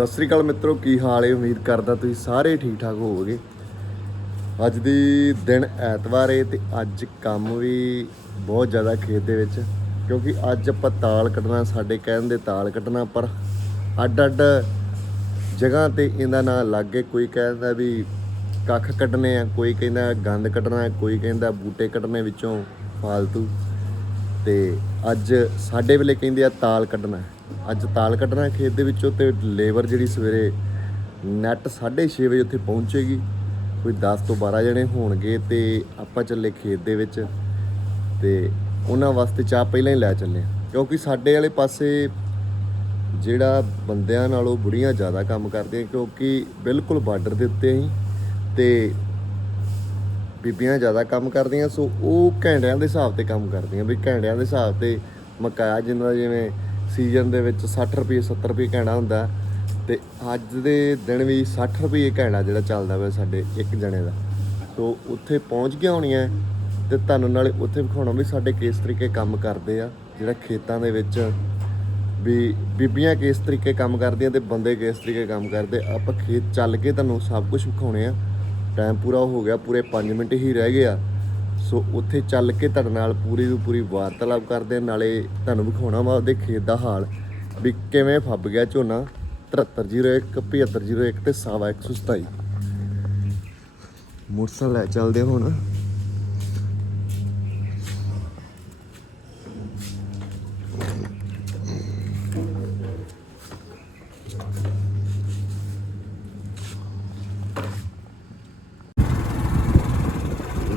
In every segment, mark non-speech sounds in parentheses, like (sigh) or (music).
ਸਤਿ ਸ੍ਰੀ ਅਕਾਲ ਮਿੱਤਰੋ, ਕੀ ਹਾਲ ਹੈ? ਉਮੀਦ ਕਰਦਾ ਤੁਸੀਂ ਸਾਰੇ ਠੀਕ ਠਾਕ ਹੋਵੋਗੇ। ਅੱਜ ਦੀ ਦਿਨ ਐਤਵਾਰ ਹੈ ਤੇ ਅੱਜ ਕੰਮ ਵੀ ਬਹੁਤ ਜ਼ਿਆਦਾ ਖੇਤ ਦੇ ਵਿੱਚ, ਕਿਉਂਕਿ ਅੱਜ ਆਪਾਂ ਤਾਲ ਕੱਢਣਾ ਸਾਡੇ ਕਹਿਣ ਦੇ ਤਾਲ ਕੱਢਣਾ ਪਰ ਅੱਡ ਅੱਡ ਜਗ੍ਹਾ ਤੇ ਇਹਦਾ ਨਾਂ ਲੱਗੇ ਕੋਈ ਕਹਿੰਦਾ ਵੀ ਕੱਖ ਕੱਢਣੇ ਆ, ਕੋਈ ਕਹਿੰਦਾ ਗੰਦ ਕੱਢਣਾ, ਕੋਈ ਕਹਿੰਦਾ ਬੂਟੇ ਕੱਢਣੇ ਵਿੱਚੋਂ ਫਾਲਤੂ। ਤੇ ਅੱਜ ਸਾਡੇ ਵੇਲੇ ਕਹਿੰਦੇ ਆ ਤਾਲ ਕੱਢਣਾ। ਅੱਜ ਤਾਲ ਕੱਢਣਾ ਖੇਤ ਦੇ ਵਿੱਚੋਂ ਤੇ ਲੇਬਰ ਜਿਹੜੀ ਸਵੇਰੇ ਨੈਟ 6:30 ਵਜੇ ਉੱਥੇ ਪਹੁੰਚੇਗੀ ਕੋਈ 10 ਤੋਂ 12 ਜਣੇ ਹੋਣਗੇ ਤੇ ਆਪਾਂ ਚੱਲੇ ਖੇਤ ਦੇ ਵਿੱਚ ਤੇ ਉਹਨਾਂ ਵਾਸਤੇ ਚਾਹ ਪਹਿਲਾਂ ਹੀ ਲੈ ਚੱਲੇ ਹਾਂ। ਕਿਉਂਕਿ ਸਾਡੇ ਵਾਲੇ ਪਾਸੇ ਜਿਹੜਾ ਬੰਦਿਆਂ ਨਾਲੋਂ ਬੁੜੀਆਂ ਜ਼ਿਆਦਾ ਕੰਮ ਕਰਦੀਆਂ ਕਿਉਂਕਿ ਬਿਲਕੁਲ ਬਾਰਡਰ ਦੇ ਉੱਤੇ ਅਸੀਂ ਤੇ ਬੀਬੀਆਂ ਜ਼ਿਆਦਾ ਕੰਮ ਕਰਦੀਆਂ, ਸੋ ਉਹ ਘੰਟਿਆਂ ਦੇ ਹਿਸਾਬ ਤੇ ਕੰਮ ਕਰਦੀਆਂ ਵੀ ਘੰਟਿਆਂ ਦੇ ਹਿਸਾਬ ਤੇ ਮਕਾਇਆ ਜਿੰਨਾ ਜਿਵੇਂ ਸੀਜ਼ਨ ਦੇ ਵਿੱਚ 60 ਰੁਪਏ 70 ਰੁਪਏ ਘੰਟਾ ਹੁੰਦਾ। ਤੇ ਅੱਜ ਦੇ ਦਿਨ ਵੀ 60 ਰੁਪਏ ਘੰਟਾ ਜਿਹੜਾ ਚੱਲਦਾ ਵਾ ਸਾਡੇ ਇੱਕ ਜਣੇ ਦਾ। ਸੋ ਉੱਥੇ ਪਹੁੰਚ ਗਿਆ ਹੋਣੀਆਂ ਤੇ ਤੁਹਾਨੂੰ ਨਾਲੇ ਉੱਥੇ ਵਿਖਾਉਣਾ ਵੀ ਸਾਡੇ ਕਿਸ ਤਰੀਕੇ ਕੰਮ ਕਰਦੇ ਆ, ਜਿਹੜਾ ਖੇਤਾਂ ਦੇ ਵਿੱਚ ਵੀ ਬੀਬੀਆਂ ਕਿਸ ਤਰੀਕੇ ਕੰਮ ਕਰਦੀਆਂ ਤੇ ਬੰਦੇ ਕਿਸ ਤਰੀਕੇ ਕੰਮ ਕਰਦੇ, ਆਪਾਂ ਖੇਤ ਚੱਲ ਕੇ ਤੁਹਾਨੂੰ ਸਭ ਕੁਝ ਵਿਖਾਉਣੇ ਆ। ਟਾਈਮ ਪੂਰਾ ਹੋ ਗਿਆ, ਪੂਰੇ 5 ਮਿੰਟ ਹੀ ਰਹਿ ਗਏ ਆ। ਸੋ ਉੱਥੇ ਚੱਲ ਕੇ ਤੁਹਾਡੇ ਨਾਲ ਪੂਰੀ ਦੀ ਪੂਰੀ ਵਾਰਤਾਲਾਪ ਕਰਦੇ ਆ, ਨਾਲੇ ਤੁਹਾਨੂੰ ਵਿਖਾਉਣਾ ਵਾ ਉਹਦੇ ਖੇਤ ਦਾ ਹਾਲ ਵੀ ਕਿਵੇਂ ਫੱਬ ਗਿਆ ਝੋਨਾ। 7301 7501 ਤੇ ਸਾਵਾ 127 ਮੋਟਰਸਾਈਕਲ ਲੈ ਚੱਲਦੇ ਹੁਣ।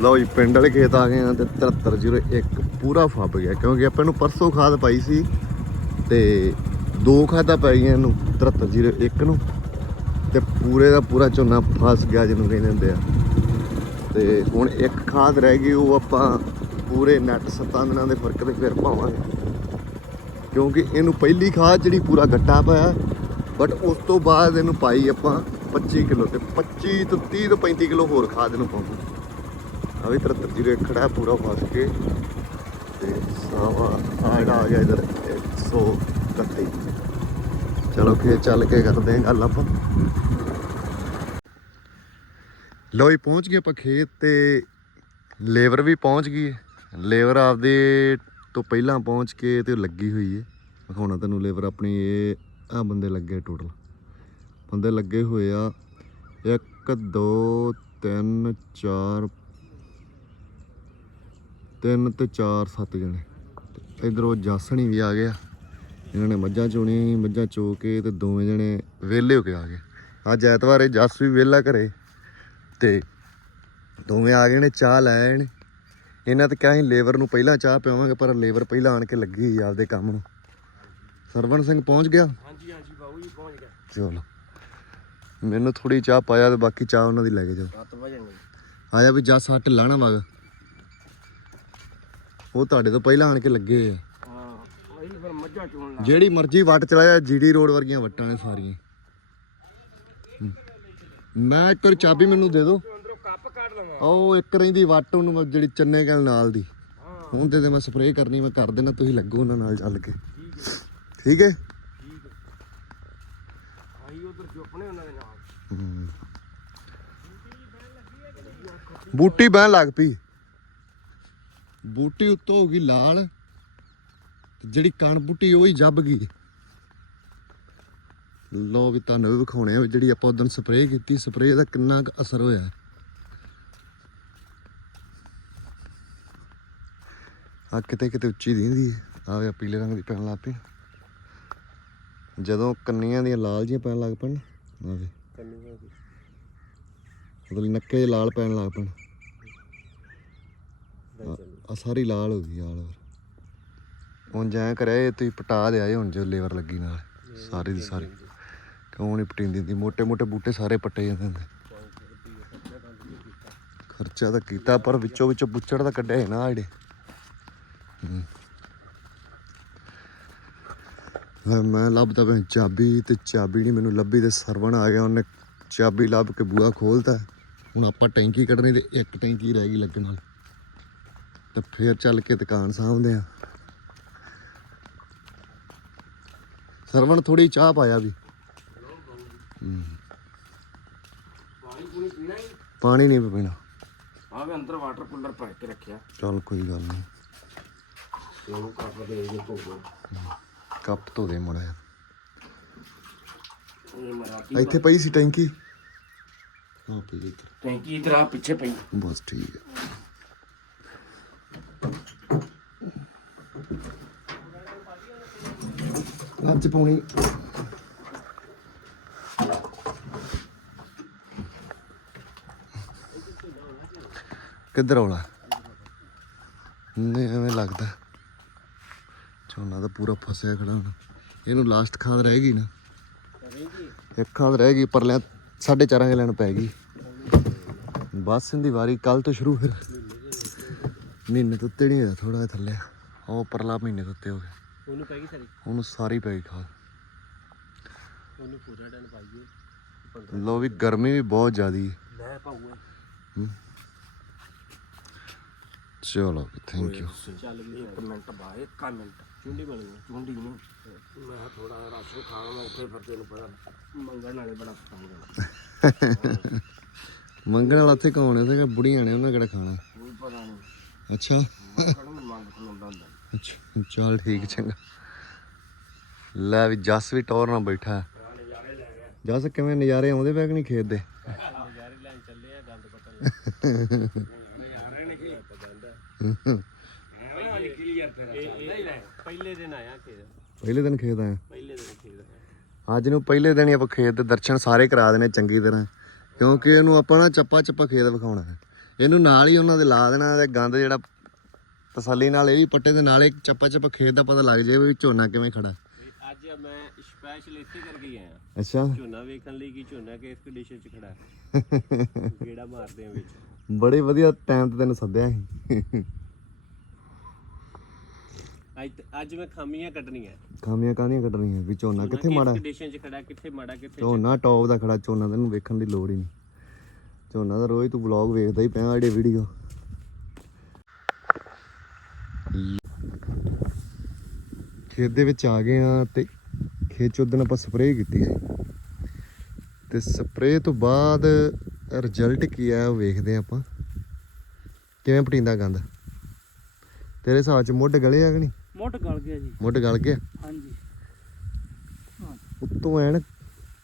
ਲਓ ਜੀ, ਪਿੰਡ ਵਾਲੇ ਖੇਤ ਆ ਗਏ ਆ ਤੇ 7301 ਪੂਰਾ ਫੱਬ ਗਿਆ, ਕਿਉਂਕਿ ਆਪਾਂ ਇਹਨੂੰ ਪਰਸੋਂ ਖਾਦ ਪਾਈ ਸੀ ਤੇ ਦੋ ਖਾਦਾਂ ਪੈ ਗਈਆਂ ਇਹਨੂੰ 7301 ਨੂੰ ਤੇ ਪੂਰੇ ਦਾ ਪੂਰਾ ਝੋਨਾ ਫਸ ਗਿਆ ਜਿਹਨੂੰ ਕਹਿੰਦੇ ਹੁੰਦੇ ਆ। ਤੇ ਹੁਣ ਇੱਕ ਖਾਦ ਰਹਿ ਗਈ, ਉਹ ਆਪਾਂ ਪੂਰੇ ਨੈਟ ਸੱਤਾਂ ਦਿਨਾਂ ਦੇ ਫ਼ਰਕ ਤੇ ਫਿਰ ਪਾਵਾਂਗੇ। ਕਿਉਂਕਿ ਇਹਨੂੰ ਪਹਿਲੀ ਖਾਦ ਜਿਹੜੀ ਪੂਰਾ ਗੱਟਾ ਪਾਇਆ ਬਟ ਉਸ ਤੋਂ ਬਾਅਦ ਇਹਨੂੰ ਪਾਈ ਆਪਾਂ 25 ਕਿਲੋ ਤੇ 25 ਤੋਂ 30 ਤੋਂ 35 ਕਿਲੋ ਹੋਰ ਖਾਦ ਇਹਨੂੰ ਪਾਉਂਗੇ ਆ ਵੀ 73 ਜੀਰੋ ਖੜਾ ਪੂਰਾ ਫਸ ਕੇ। ਤੇ ਸਾਵਾ ਆ ਜਿਹੜਾ ਆ ਗਿਆ ਇਧਰ 131 ਚਲੋ ਖੇਤ ਚੱਲ ਕੇ ਕਰਦੇ ਹਾਂ ਗੱਲ ਆਪਾਂ। ਲੋ ਹੀ ਪਹੁੰਚ ਗਏ ਆਪਾਂ ਖੇਤ ਤੇ। ਲੇਬਰ ਵੀ ਪਹੁੰਚ ਗਈ ਹੈ। ਲੇਬਰ ਆਪਦੇ ਤੋਂ ਪਹਿਲਾਂ ਪਹੁੰਚ ਕੇ ਤੇ ਲੱਗੀ ਹੋਈ ਹੈ। ਵਿਖਾਉਣਾ ਤੈਨੂੰ ਲੇਬਰ ਆਪਣੀ, ਇਹ ਆ ਬੰਦੇ ਲੱਗੇ ਟੋਟਲ ਬੰਦੇ ਲੱਗੇ ਹੋਏ ਆ। 1 2 3 4 ਤਿੰਨ ਤੇ 4 7 ਜਣੇ। ਇਧਰੋਂ ਜਾਸਣੀ ਵੀ ਆ ਗਿਆ ਇਹਨਾਂ ਨੇ ਮੱਝਾਂ ਚੋਣੀਆਂ ਮੱਝਾਂ ਚੋ ਕੇ ਤੇ ਦੋਵੇਂ ਜਣੇ ਵਿਹਲੇ ਹੋ ਕੇ ਆ ਗਏ। ਅੱਜ ਐਤਵਾਰ ਹੈ ਜੱਸ ਵੀ ਵਿਹਲਾ ਘਰੇ। ਤੇ ਦੋਵੇਂ ਆ ਗਏ ਨੇ ਚਾਹ ਲੈ ਆਏ ਨੇ। ਇਹਨਾਂ ਤੇ ਕਿਹਾ ਸੀ ਲੇਬਰ ਨੂੰ ਪਹਿਲਾਂ ਚਾਹ ਪਿਆਵਾਂਗੇ ਪਰ ਲੇਬਰ ਪਹਿਲਾਂ ਆਣ ਕੇ ਲੱਗੀ ਹੋਈ ਆਪਦੇ ਕੰਮ ਨੂੰ। ਸਰਵਣ ਸਿੰਘ ਪਹੁੰਚ ਗਿਆ? ਹਾਂਜੀ ਹਾਂਜੀ ਬਾਬੂ ਜੀ ਪਹੁੰਚ ਗਿਆ। ਚਲੋ। ਮੈਨੂੰ ਥੋੜੀ ਚਾਹ ਪਾਇਆ ਤੇ ਬਾਕੀ ਚਾਹ ਉਹਨਾਂ ਦੀ ਲੈ ਕੇ ਜਾਓ। 7 ਵਜੇ ਨਹੀਂ। ਆਇਆ ਵੀ ਜੱਸ ਹੱਟ ਲਾਣਾ ਵਗ ਉਹ ਤੁਹਾਡੇ ਤੋਂ ਪਹਿਲਾਂ ਆਣ ਕੇ ਲੱਗੇ। ਆ ਹਾਂ ਉਹੀ ਫਿਰ ਮੱਝਾਂ ਚੋਣ ਲਾ ਜਿਹੜੀ ਮਰਜ਼ੀ ਵੱਟ ਚਲਾਇਆ ਜੀਡੀ ਰੋਡ ਵਰਗੀਆਂ ਵੱਟਾਂ ਨੇ ਸਾਰੀਆਂ। ਮੈਂ ਇੱਕ ਵਾਰੀ ਚਾਬੀ ਮੈਨੂੰ ਦੇ ਦਿਓ। ਅੰਦਰੋਂ ਕੱਪ ਕੱਢ ਲਵਾਂ। ਉਹ ਇੱਕ ਰਹਿੰਦੀ ਵੱਟ ਉਹਨੂੰ ਮੈਂ ਜਿਹੜੀ ਚੰਨੇ ਗੱਲ ਨਾਲ ਦੀ। ਹੁਣ ਤੇ ਮੈਂ ਸਪਰੇਅ ਕਰਨੀ ਮੈਂ ਕਰ ਦੇਣਾ ਤੁਸੀਂ ਲੱਗੋ ਉਹਨਾਂ ਨਾਲ ਚੱਲ ਕੇ। ਠੀਕ ਹੈ? ਠੀਕ ਆਈ ਉਧਰ ਚੁੱਪਣੇ ਉਹਨਾਂ ਦੇ ਨਾਲ। ਹਮ। ਬੂਟੀ ਬਹਿਣ ਲੱਗ ਪਈ। ਬੂਟੀ ਉੱਤੋਂ ਹੋ ਗਈ ਲਾਲ ਜਿਹੜੀ ਕਣ ਬੂਟੀ ਉਹ ਹੀ ਜੱਬ ਗਈ। ਲੋ ਵੀ ਤੁਹਾਨੂੰ ਵੀ ਵਿਖਾਉਣੇ ਆ ਜਿਹੜੀ ਆਪਾਂ ਉਦੋਂ ਸਪਰੇਅ ਕੀਤੀ ਸਪਰੇਅ ਦਾ ਕਿੰਨਾ ਕੁ ਅਸਰ ਹੋਇਆ। ਆ ਕਿਤੇ ਕਿਤੇ ਉੱਚੀ ਦਿੰਦੀ ਆ ਆ ਪੀਲੇ ਰੰਗ ਦੀ ਪੈਣ ਲੱਗ ਪਈ। ਜਦੋਂ ਕੰਨੀਆਂ ਦੀਆਂ ਲਾਲ ਜੀਆਂ ਪੈਣ ਲੱਗ ਪੈਣ ਆ ਵੇ। ਕੰਨੀਆਂ ਦੀ ਮਤਲਬ ਨੱਕੇ 'ਚ ਲਾਲ ਪੈਣ ਲੱਗ ਪੈਣ। ਆ ਸਾਰੀ ਲਾਲ ਹੋ ਗਈ ਆਲ ਓਵਰ ਹੁਣ ਜੈ ਕਰਿਆ ਤੁਸੀਂ ਪਟਾ ਦੇ ਆਏ ਹੁਣ ਜੋ ਲੇਵਰ ਲੱਗੀ ਨਾਲ, ਸਾਰੀ ਦੀ ਸਾਰੀ। ਕਿਉਂ ਨਹੀਂ ਪਟਿੰਦੀ ਦੀ ਮੋٹے ਮੋٹے ਬੂਟੇ ਸਾਰੇ ਪੱਟੇ ਜਾਂਦੇ ਨੇ ਖਰਚਾ ਤਾਂ ਕੀਤਾ, ਪਰ ਵਿੱਚੋਂ ਵਿੱਚੋਂ ਬੁੱਚੜ ਤਾਂ ਕੱਢਿਆ ਹੈ ਨਾ ਜਿਹੜੇ। ਮੈਂ ਲੱਭਦਾ ਪਿਆ ਚਾਬੀ, ਤੇ ਚਾਬੀ ਨਹੀਂ ਮੈਨੂੰ ਲੱਭੀ ਤੇ ਸਰਵਣ ਆ ਗਿਆ, ਉਹਨੇ ਚਾਬੀ ਲੱਭ ਕੇ ਬੂਆ ਖੋਲਤਾ। ਹੁਣ ਆਪਾਂ ਟੈਂਕੀ ਕੱਢਣੀ ਤੇ ਇੱਕ ਟੈਂਕੀ ਰਹਿ ਗਈ ਲੱਗਣ ਵਾਲੀ ਤੇ ਫੇਰ ਚੱਲ ਕੇ ਦੁਕਾਨ ਸਾਂਭਦੇ ਆ। ਸਰਵਣ ਥੋੜੀ ਚਾਹ ਪਾਇਆ ਵੀ। ਪਾਣੀ ਨਹੀਂ ਪੀਣਾ। ਆ ਵੀ ਅੰਦਰ ਵਾਟਰ ਕੂਲਰ ਪਾ ਕੇ ਰੱਖਿਆ। ਚੱਲ ਕੋਈ ਗੱਲ ਨਹੀਂ। ਕੱਪ ਦੇ ਦੇ ਕੱਪ ਧੋ ਦੇ ਮੜਾ ਮਰਾ ਕੀ ਇੱਥੇ ਪਈ ਸੀ ਟੈਂਕੀ? ਹਾਂ ਪਈ ਇੱਥੇ। ਟੈਂਕੀ ਇਧਰ ਆ ਪਿੱਛੇ ਪਈ। ਬਸ ਠੀਕ ਹੈ ਅੱਜ ਪਾਉਣੀ ਕਿੱਧਰ ਆਉਣਾ ਨਹੀਂ ਐਵੇਂ ਲੱਗਦਾ। ਝੋਨਾ ਤਾਂ ਪੂਰਾ ਫਸਿਆ ਖੜਾ ਹੁਣ। ਇਹਨੂੰ ਲਾਸਟ ਖਾਦ ਰਹਿ ਗਈ ਨਾ। ਇੱਕ ਖਾਦ ਰਹਿ ਗਈ ਪਰਲੇ ਸਾਢੇ ਚਾਰਾਂ ਕੇ ਲੈਣ ਪੈ ਗਈ। ਬਸ ਇਹਦੀ ਵਾਰੀ ਕੱਲ ਤੋਂ ਸ਼ੁਰੂ ਫਿਰ। ਮਹੀਨੇ ਤੋਂ ਉੱਤੇ ਨਹੀਂ ਹੋਇਆ ਥੋੜਾ ਜਿਹਾ ਥੱਲੇ। ਉਹ ਪਰਲਾ ਮਹੀਨੇ ਤੋਂ ਉੱਤੇ ਹੋ ਗਿਆ। ਉਹਨੂੰ ਪੈ ਗਈ ਸਾਰੀ? ਉਹਨੂੰ ਸਾਰੀ ਪੈ ਗਈ ਖਾਦ ਉਹਨੂੰ ਪੂਰਾ ਡਨ ਪਾਈਏ ਲੋ ਵੀ ਗਰਮੀ ਵੀ ਬਹੁਤ ਜ਼ਿਆਦੀ। ਲੈ ਪਾਉਏ ਚਲੋ ਥੈਂਕ ਯੂ ਚੱਲ ਵੀ ਇੱਕ ਮਿੰਟ ਬਾ ਇੱਕ ਮਿੰਟ। ਚੁੰਡੀ ਬਣੀ ਹੈ, ਚੁੰਡੀ ਨਹੀਂ। ਮੈਂ ਥੋੜਾ ਰਾਸ਼ਨ ਖਾਣਾ ਮੈਂ ਉੱਥੇ ਫਿਰ ਤੈਨੂੰ ਪਤਾ। ਮੰਗਣ ਵਾਲੇ ਬੜਾ ਪਤੰਗ ਮੰਗਣ ਵਾਲਾ ਉੱਥੇ ਕੌਣ ਹੈ? ਤੇ ਬੁੜੀਆਂ ਨੇ ਉਹਨਾਂ ਕਿਹੜਾ ਖਾਣਾ? ਕੋਈ ਪਤਾ ਨਹੀਂ। ਅੱਛਾ ਮੰਗਣ ਨੂੰ ਮੰਗ ਖਲੋਂਦਾ ਹੁੰਦਾ ਅੱਛਾ ਚਲ ਠੀਕ, ਚੰਗਾ। ਲੈ ਵੀ ਜੱਸ ਵੀ ਟੌਰ ਨਾਲ ਬੈਠਾ। ਹੈ। ਜੱਸ ਕਿਵੇਂ ਨਜ਼ਾਰੇ ਆਉਂਦੇ ਪਏ ਕਿ ਨਹੀਂ ਖੇਤ ਦੇ? ਨਜ਼ਾਰੇ ਲੈਣ ਚੱਲੇ ਆ ਗੰਦ ਪਤਾ ਨਜ਼ਾਰੇ ਨੇ ਕੀ ਪਤੰਦਾ ਪਹਿਲੇ ਦਿਨ ਆਇਆ ਕਿ ਪਹਿਲੇ ਦਿਨ ਖੇਤ ਆਇਆ। ਪਹਿਲੇ ਦਿਨ ਖੇਡ ਅੱਜ ਨੂੰ ਪਹਿਲੇ ਦਿਨ ਹੀ ਆਪਾਂ ਖੇਤ ਦੇ ਦਰਸ਼ਨ ਸਾਰੇ ਕਰਾ ਦੇਣੇ ਚੰਗੀ ਤਰ੍ਹਾਂ। ਕਿਉਂਕਿ ਇਹਨੂੰ ਆਪਾਂ ਨਾ ਚੱਪਾ ਚੱਪਾ ਖੇਤ ਵਿਖਾਉਣਾ ਹੈ। ਇਹਨੂੰ ਨਾਲ ਹੀ ਉਹਨਾਂ ਦੇ ਲਾ ਦੇਣਾ ਤੇ ਗੰਦ ਜਿਹੜਾ ਤਸੱਲੀ ਨਾਲ ਇਹ ਵੀ ਪੱਟੇ ਦੇ ਨਾਲ ਹੀ ਚੱਪਾ ਚੱਪਾ ਖੇਤ ਦਾ ਪਤਾ ਲੱਗ ਜਾਏ ਵੀ ਝੋਨਾ ਕਿਵੇਂ ਖੜਾ। ਅੱਜ ਮੈਂ ਸਪੈਸ਼ਲ ਇੱਥੇ ਕਰਕੇ ਆਇਆ। ਅੱਛਾ। ਝੋਨਾ ਵੇਖਣ ਲਈ ਕਿ ਝੋਨਾ ਕਿਸ ਕੰਡੀਸ਼ਨ 'ਚ ਖੜਾ। (laughs) ਹੈ ਕਿਹੜਾ ਮਾਰਦੇ ਆ ਵਿੱਚ। ਬੜੇ ਵਧੀਆ ਟਾਈਮ ਤੇ ਤੈਨੂੰ ਸੱਦਿਆ ਸੀ। ਅੱਜ ਮੈਂ ਖਾਮੀਆਂ ਕੱਢਣੀਆਂ। ਖਾਮੀਆਂ ਕਾਹਦੀਆਂ ਕੱਢਣੀਆਂ? ਵੀ ਝੋਨਾ ਕਿੱਥੇ ਮਾੜਾ? ਕੰਡੀਸ਼ਨ 'ਚ ਖੜਾ ਕਿੱਥੇ ਮਾੜਾ ਕਿੱਥੇ ਝੋਨਾ ਟੌਪ ਦਾ ਖੜਾ ਝੋਨਾ ਤੈਨੂੰ ਵੇਖਣ ਦੀ ਲੋੜ ਹੀ ਨਹੀਂ। ਝੋਨਾ ਦਾ ਰੋਜ਼ ਤੂੰ ਵਲੌਗ ਵੇਖਦਾ ਹੀ ਪਿਆ ਜਿਹੜੇ ਵੀਡੀਓ ਖੇਤ ਦੇ ਵਿੱਚ ਆ ਗਏ ਆ ਤੇ ਖੇਤ ਚ ਉਦੋਂ ਆਪਾਂ ਸਪਰੇਅ ਕੀਤੀ ਸੀ ਤੇ ਸਪਰੇਅ ਤੋਂ ਬਾਅਦ ਰਿਜ਼ਲਟ ਕੀ ਆ ਉਹ ਵੇਖਦੇ ਆ ਆਪਾਂ। ਕਿਵੇਂ ਪਟੀਂਦਾ ਗੰਦ? ਤੇਰੇ ਹਿਸਾਬ ਚ ਮੁੱਢ ਗਲੇ ਆ ਕਿ ਨਹੀਂ? ਮੋਟ ਗਲ ਗਿਆ ਜੀ। ਮੁੱਢ ਗਲ ਗਿਆ? ਹਾਂਜੀ। ਉੱਤੋਂ ਐਨ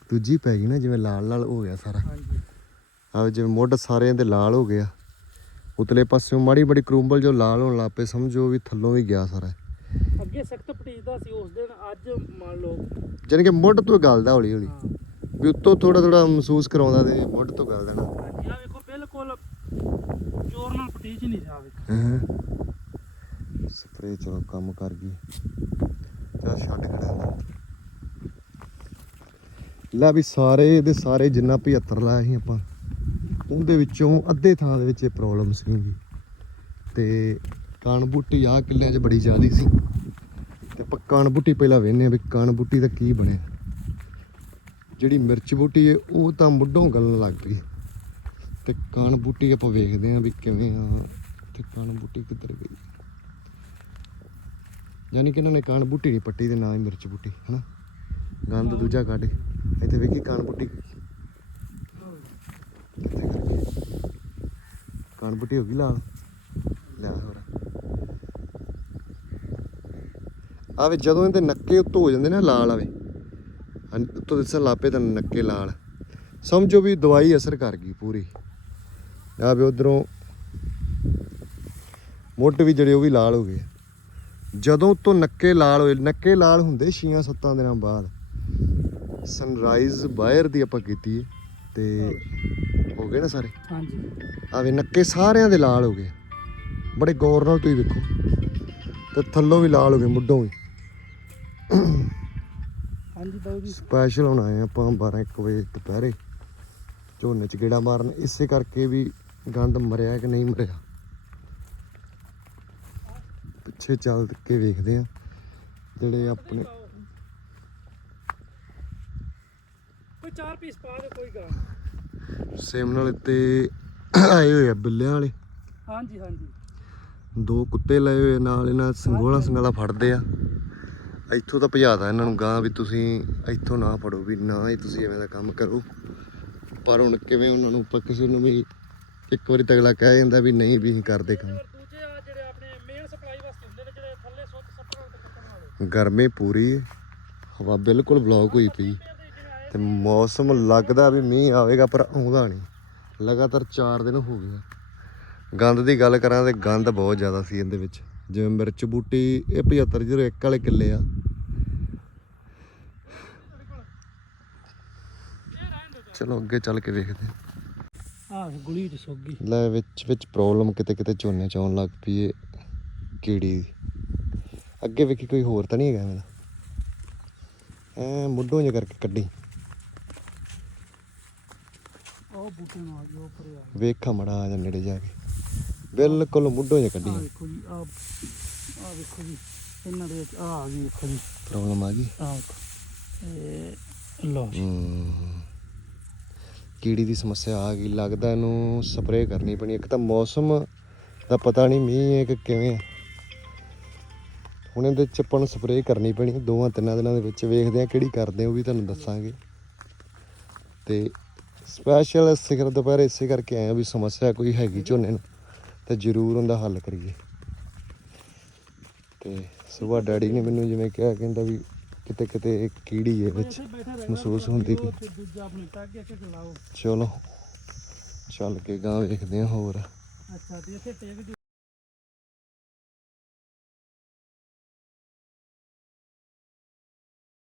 ਦੂਜੀ ਪੈ ਗਈ ਨਾ ਜਿਵੇਂ ਲਾਲ ਲਾਲ ਹੋ ਗਿਆ ਸਾਰਾ। ਹਾਂਜੀ। ਆ ਜਿਵੇਂ ਮੁੱਢ ਸਾਰਿਆਂ ਦੇ ਲਾਲ ਹੋ ਗਿਆ। ਉਤਲੇ ਪਾਸਿਓਂ ਮਾੜੀ ਬੜੀ ਕਰੂੰਬਲ ਜੋ ਲਾਲ ਹੋਣ ਲੱਪੇ ਸਮਝੋ ਵੀ ਥੱਲੋਂ ਵੀ ਗਿਆ ਸਾਰਾ। ਅੱਗੇ ਸਖਤ ਪਟੀਜਦਾ ਸੀ ਉਸ ਦਿਨ ਅੱਜ ਮੰਨ ਲਓ। ਜਾਣੀ ਕਿ ਮੁੱਢ ਤੋਂ ਗਲਦਾ ਹੌਲੀ ਹੌਲੀ ਹਾਂ। ਵੀ ਉੱਤੋਂ ਥੋੜਾ ਥੋੜਾ ਮਹਿਸੂਸ ਕਰਾਉਂਦਾ ਤੇ ਮੁੱਢ ਤੋਂ ਗਲ ਦੇਣਾ। ਹਾਂਜੀ ਆ ਵੇਖੋ ਬਿਲਕੁਲ ਜ਼ੋਰ ਨਾਲ ਪਟੀਜ ਨਹੀਂ ਰਿਹਾ ਵੇਖੋ। ਹਾਂ ਸਪਰੇ ਚਲੋ ਕੰਮ ਕਰ ਗਈ। ਚਾ ਛੱਡ ਖੜਾ ਲੈ। ਵੀ ਸਾਰੇ ਦੇ ਸਾਰੇ ਜਿੰਨਾ 75 ਲਾਇਆ ਸੀ ਆਪਾਂ ਉਹਦੇ ਵਿੱਚੋਂ ਅੱਧੇ ਥਾਂ ਦੇ ਵਿੱਚ ਇਹ ਪ੍ਰੋਬਲਮ ਸੀਗੀ। ਤੇ ਕਣ ਬੂਟੀ ਆ ਕਿੱਲਿਆਂ 'ਚ ਬੜੀ ਜ਼ਿਆਦੀ ਸੀ। ਤੇ ਆਪਾਂ ਕਣ ਬੂਟੀ ਪਹਿਲਾਂ ਵੇਖਨੇ ਆ ਵੀ ਕਣ ਬੂਟੀ ਦਾ ਕੀ ਬਣਿਆ। ਜਿਹੜੀ ਮਿਰਚ ਬੂਟੀ ਹੈ, ਉਹ ਤਾਂ ਮੁੱਢੋਂ ਗਲਣ ਲੱਗ ਪਈ ਤੇ ਕਣ ਬੂਟੀ ਆਪਾਂ ਵੇਖਦੇ ਆ ਵੀ ਕਿਵੇਂ ਆ, ਤੇ ਕਣ ਬੂਟੀ ਕਿੱਧਰ ਗਈ। ਯਾਨੀ ਕਿ ਇਹਨਾਂ ਨੇ ਕਣ ਬੂਟੀ ਨਹੀਂ ਪੱਟੀ ਤੇ ਨਾ ਹੀ ਮਿਰਚ ਬੂਟੀ, ਹਨਾ? ਗੰਦ ਦੂਜਾ ਕੱਢ ਇੱਥੇ ਵੇਖੀ ਕਣ ਬੂਟੀ। ਕਿੱਥੇ ਕਣ ਬੂਟੀ ਹੋ ਗਈ ਲਾਲ ਲੈ ਹੋਰ ਆਵੇ ਜਦੋਂ ਇਹਦੇ ਨੱਕੇ ਉੱਤੋਂ ਹੋ ਜਾਂਦੇ ਨਾ ਲਾਲ ਆਵੇ। ਉੱਤੋਂ ਦਿਸਣ ਲਾਪੇ ਤਾਂ ਨੱਕੇ ਲਾਲ। ਸਮਝੋ ਵੀ ਦਵਾਈ ਅਸਰ ਕਰ ਗਈ ਪੂਰੀ। ਆਵੇ ਉਧਰੋਂ ਮੁੱਢ ਵੀ ਜਿਹੜੇ ਉਹ ਵੀ ਲਾਲ ਹੋ ਗਏ। ਜਦੋਂ ਤੋਂ ਨੱਕੇ ਲਾਲ ਹੋਏ ਨੱਕੇ ਲਾਲ ਹੁੰਦੇ 6-7 ਦਿਨਾਂ ਬਾਅਦ। ਸਨਰਾਈਜ਼ ਬਾਹਰ ਦੀ ਆਪਾਂ ਕੀਤੀ ਤੇ ਹੋ ਗਏ ਨਾ ਸਾਰੇ? ਹਾਂਜੀ। ਆਵੇ ਨੱਕੇ ਸਾਰਿਆਂ ਦੇ ਲਾਲ ਹੋ ਗਏ। ਬੜੇ ਗੌਰ ਨਾਲ ਤੁਸੀਂ ਵੇਖੋ। ਤੇ ਥੱਲੋਂ ਵੀ ਲਾਲ ਹੋ ਗਏ ਮੁੱਢੋਂ ਵੀ। ਹਾਂਜੀ ਬਾਈ ਜੀ। ਸਪੈਸ਼ਲ ਹੁਣ ਆਏ ਆਪਾਂ 12 1 ਵਜੇ ਦੁਪਹਿਰੇ। ਝੋਨੇ ਚ ਗੇੜਾ ਮਾਰਨ ਇਸੇ ਕਰਕੇ ਵੀ ਗੰਦ ਮਰਿਆ ਕਿ ਨਹੀਂ ਮਰਿਆ। ਪਿੱਛੇ ਚੱਲ ਕੇ ਵੇਖਦੇ ਆ ਜਿਹੜੇ ਆਪਣੇ ਕੋਈ ਚਾਰ ਪੀਸ ਪਾ ਦੇ ਕੋਈ ਗੱਲ ਸੇਮ ਨਾਲ ਤੇ ਆਏ ਹੋਏ ਆ ਬਿੱਲਿਆਂ ਵਾਲੇ। ਹਾਂਜੀ ਹਾਂਜੀ। ਦੋ ਕੁੱਤੇ ਲਏ ਹੋਏ ਨਾਲ ਇਹਨਾਂ ਸੰਗੋਲਾ ਸੰਗਾਲਾ ਫੜਦੇ ਆ। ਇੱਥੋਂ ਤਾਂ ਭਜਾਦਾ ਇਹਨਾਂ ਨੂੰ ਗਾਂ ਵੀ ਤੁਸੀਂ ਇੱਥੋਂ ਨਾ ਫੜੋ ਵੀ ਨਾ ਹੀ ਤੁਸੀਂ ਐਵੇਂ ਦਾ ਕੰਮ ਕਰੋ। ਪਰ ਹੁਣ ਕਿਵੇਂ ਉਹਨਾਂ ਨੂੰ ਆਪਾਂ ਕਿਸੇ ਨੂੰ ਵੀ ਇੱਕ ਵਾਰੀ ਤਗਲਾ ਕਹਿ ਜਾਂਦਾ ਵੀ ਨਹੀਂ ਵੀ ਕਰਦੇ ਕੰਮ। ਗਰਮੀ ਪੂਰੀ ਹਵਾ ਬਿਲਕੁਲ ਬਲੌਕ ਹੋਈ ਪਈ। ਤੇ ਮੌਸਮ ਲੱਗਦਾ ਵੀ ਮੀਂਹ ਆਵੇਗਾ ਪਰ ਆਉਂਦਾ ਨਹੀਂ। ਲਗਾਤਾਰ 4 ਦਿਨ ਹੋ ਗਏ। ਗੰਦ ਦੀ ਗੱਲ ਕਰਾਂ ਤੇ ਗੰਦ ਬਹੁਤ ਜ਼ਿਆਦਾ ਸੀ ਇਹਦੇ ਵਿੱਚ। ਜਿਵੇਂ ਮਿਰਚ ਬੂਟੀ ਇਹ 7501 ਵਾਲੇ ਕਿੱਲੇ ਆ। ਚਲੋ ਅੱਗੇ ਚੱਲ ਕੇ ਵੇਖਦੇ। ਆਹ ਗੁਲੀ ਚ ਸੁੱਕ ਗਈ। ਲੈ ਵਿੱਚ ਵਿੱਚ ਪ੍ਰੋਬਲਮ ਕਿਤੇ ਕਿਤੇ ਝੋਨੇ ਚ ਆਉਣ ਲੱਗ ਪਈ ਏ। ਕੀੜੀ ਦੀ ਅੱਗੇ ਵੇਖੀ ਕੋਈ ਹੋਰ ਤਾਂ ਨਹੀਂ ਹੈਗਾ ਮੇਰਾ ਐ ਮੁੱਢੋਂ ਜਿਹਾ ਕਰਕੇ ਕੱਢੀ। ਉਹ ਬੂਟੇ ਨੂੰ ਆ ਗਿਆ ਉਹ ਪਰੇ ਆ ਵੇਖਾ ਮੜਾ ਆ ਜਾ ਨੇੜੇ ਜਾ ਕੇ। ਬਿਲਕੁਲ ਮੁੱਢੋਂ ਜਿਹਾ ਕੱਢੀ। ਆ ਦੇਖੋ ਜੀ ਆ ਆ ਦੇਖੋ ਜੀ ਇਹਨਾਂ ਦੇ ਵਿੱਚ ਆ ਆ ਗਈ ਜੀ। ਪ੍ਰੋਬਲਮ ਆ ਗਈ? ਆ ਇਹ ਲੋ। ਕੀੜੀ ਦੀ ਸਮੱਸਿਆ ਆ ਗਈ, ਲੱਗਦਾ ਇਹਨੂੰ ਸਪਰੇਅ ਕਰਨੀ ਪੈਣੀ ਇੱਕ ਤਾਂ ਮੌਸਮ ਦਾ ਪਤਾ ਨਹੀਂ ਮੀਂਹ ਹੈ ਕਿ ਕਿਵੇਂ ਹੈ ਹੁਣ ਇਹਦੇ ਚੱਪਣ ਸਪਰੇਅ ਕਰਨੀ ਪੈਣੀ ਦੋਵਾਂ ਤਿੰਨਾਂ ਦਿਨਾਂ ਦੇ ਵਿੱਚ ਵੇਖਦੇ ਆ ਕਿਹੜੀ ਕਰਦੇ ਉਹ ਵੀ ਤੁਹਾਨੂੰ ਦੱਸਾਂਗੇ। ਤੇ ਸਪੈਸ਼ਲ ਸਿਖਰ ਦੁਪਹਿਰ ਇਸੇ ਕਰਕੇ ਆਏ ਆ ਵੀ ਸਮੱਸਿਆ ਕੋਈ ਹੈਗੀ ਝੋਨੇ ਨੂੰ, ਤਾਂ ਜ਼ਰੂਰ ਉਹਦਾ ਹੱਲ ਕਰੀਏ। ਤੇ ਸੁਬਾਹ ਡੈਡੀ ਨੇ ਮੈਨੂੰ ਜਿਵੇਂ ਕਿਹਾ, ਕਹਿੰਦਾ ਵੀ ਕਿਤੇ ਕਿਤੇ ਕੀੜੀ ਹੈ ਵਿੱਚ ਮਹਿਸੂਸ ਹੁੰਦੀ ਪਈ ਚਲੋ, ਚੱਲ ਕੇ ਗਾਂ ਵੇਖਦੇ ਆ ਹੋਰ। ਅੱਛਾ, ਤੇ ਇੱਥੇ ਟੇਕ